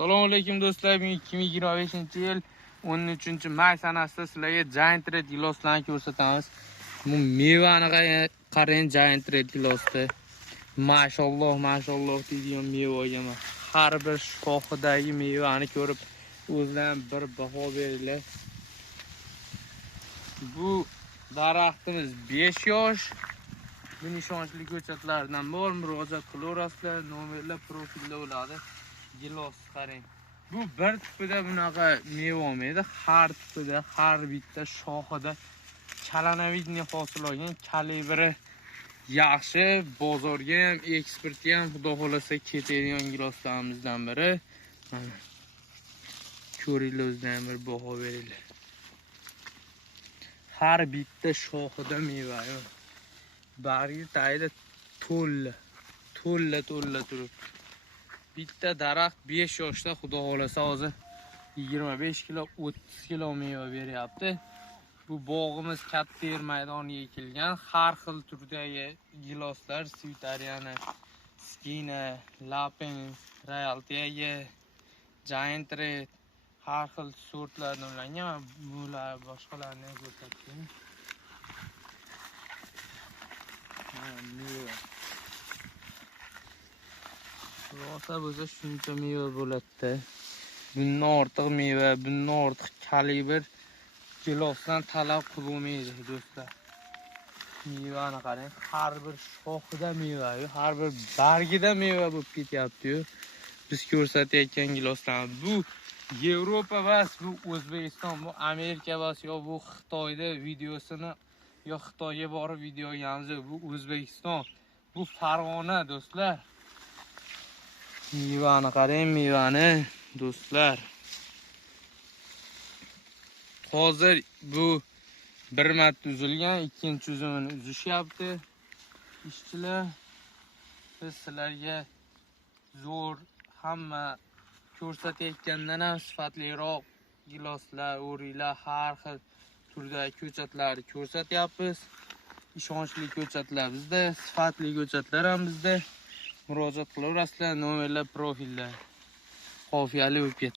Assalomu alaykum do'stlar. 2025-yil 13-may sanasida sizlarga Giant Red giloslarni ko'rsatamiz. Bu mevani qarang, Giant Red gilosda. Mashalloh, mashalloh deydigan mevaga har bir shoxidagi mevani ko'rib o'zlaridan bir baho beringlar. Bu daraxtimiz 5 yosh. Bu nishonchilik ko'chatlardan bor, murojaat qilaverasizlar, nomerlar profilda bo'ladi. Gilos qarang. Bu bir tipida bunaqa meva olmaydi, har tipida, har bitta shoxida kalanavidniy hosil olgan, kalibri yaxshi, bozorga ham, eksportga ham xudo xolasa ketadigan giloslarimizdan biri. Mana ko'ringlar, o'zdan bir baho beringlar. Har bitta shoxida meva yo'q. Bargi tagida to'lla turibdi. Bitta daraxt 5 yoshda xudo xolasa hozir 25 kilo, 30 kilo meva beryapti. Bu bog'imiz katta yer maydoniga ekilgan. Har xil turdagi giloslar, Svitariana, Skina, Lapin, Realtiaga, Giant Red har xil sortlardan olingan. Bular boshqalarni ko'rsatdim. Meva. Rosa bo'lsa shuncha meva bo'ladi. Bundan ortiq meva, bundan ortiq kalibr gilosdan talab qilmaydi do'stlar. Mevani qarang, har bir shoxida meva, har bir bargida meva bo'lib ketyapti-yu. Biz ko'rsatayotgan giloslar bu Yevropa emas, bu O'zbekiston, bu Amerika emas, yo bu Xitoyda videosini, yo Xitoyga borib video yozdi. Bu O'zbekiston, bu Farg'ona do'stlar. Mevani qarang, mevani do'stlar. Hozir bu bir marta uzilgan, ikkinchi uzumini uzishyapti ishchilar. Biz sizlarga zo'r hamma ko'rsatayotgandan ham sifatliroq giloslar, o'riklar, har xil turdagi ko'chatlarni ko'rsatyapmiz. Ishonchli ko'chatlar bizda, sifatli ko'chatlar ham bizda. Murojaat qilaverasizlar, nomerlar profilda. Qofiyali bo'lib ketdi.